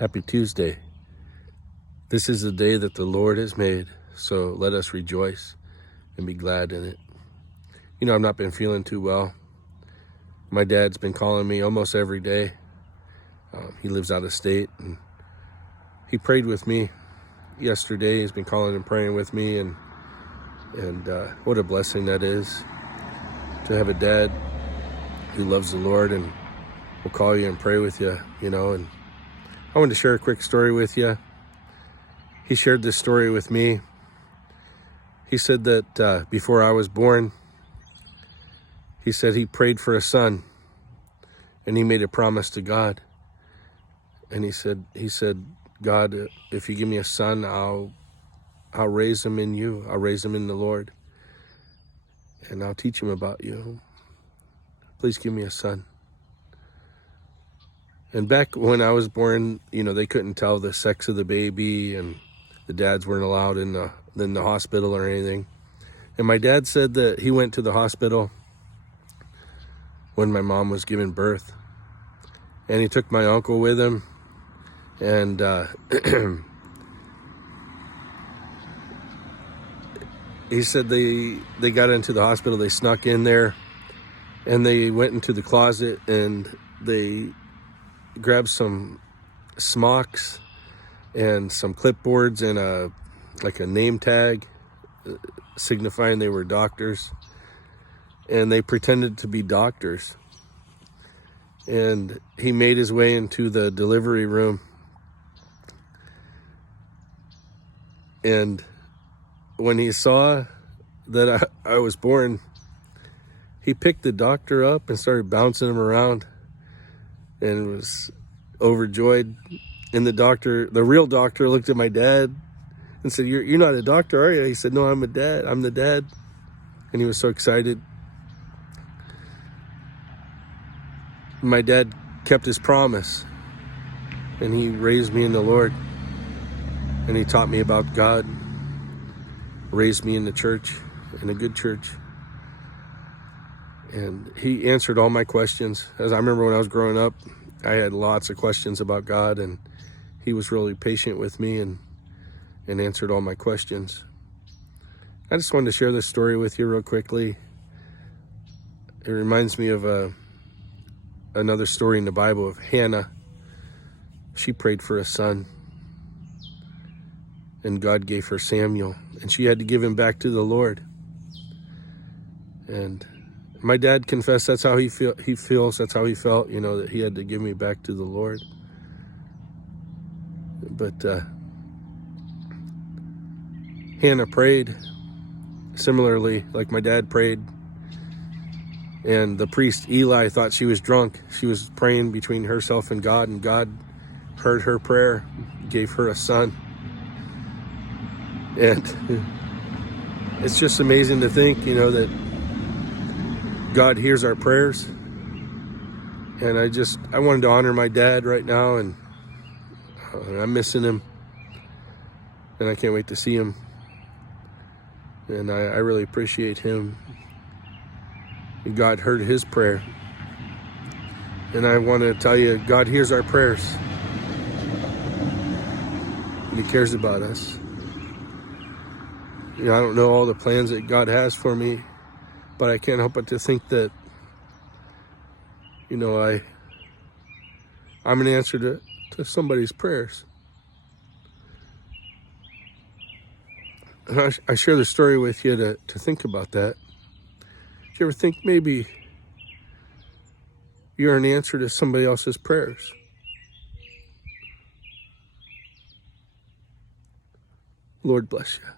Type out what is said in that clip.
Happy Tuesday. This is the day that the Lord has made, so let us rejoice and be glad in it. You know, I've not been feeling too well. My dad's been calling me almost every day. He lives out of state, and he prayed with me yesterday. He's been calling and praying with me, and what a blessing that is to have a dad who loves the Lord and will call you and pray with you, you know. And I wanted to share a quick story with you. He shared this story with me. He said that before I was born, he said he prayed for a son, and he made a promise to God. And he said, God, if you give me a son, I'll raise him in you. I'll raise him in the Lord, and I'll teach him about you. Please give me a son. And back when I was born, you know, they couldn't tell the sex of the baby, and the dads weren't allowed in the hospital or anything. And my dad said that he went to the hospital when my mom was giving birth, and he took my uncle with him, and he said they got into the hospital, they snuck in there, and they went into the closet, and they grabbed some smocks and some clipboards and a name tag signifying they were doctors, and they pretended to be doctors. And he made his way into the delivery room, and when he saw that I was born, he picked the doctor up and started bouncing him around and was overjoyed. And the real doctor, looked at my dad and said, you're not a doctor, are you? He said, no, I'm the dad. And he was so excited. My dad kept his promise, and he raised me in the Lord, and he taught me about God, raised me in the church, in a good church. And he answered all my questions. As I remember when I was growing up, I had lots of questions about God, and he was really patient with me and answered all my questions. I just wanted to share this story with you real quickly. It reminds me of another story in the Bible of Hannah. She prayed for a son, and God gave her Samuel, and she had to give him back to the Lord. And my dad confessed that's how he feels, that's how he felt, you know, that he had to give me back to the Lord. But Hannah prayed similarly, like my dad prayed. And the priest Eli thought she was drunk. She was praying between herself and God heard her prayer, gave her a son. And it's just amazing to think, you know, that God hears our prayers. And I wanted to honor my dad right now, and I'm missing him, and I can't wait to see him. And I really appreciate him. God heard his prayer. And I want to tell you, God hears our prayers. He cares about us. You know, I don't know all the plans that God has for me, but I can't help but to think that, you know, I'm an answer to somebody's prayers. And I share the story with you to think about that. Do you ever think maybe you're an answer to somebody else's prayers? Lord bless you.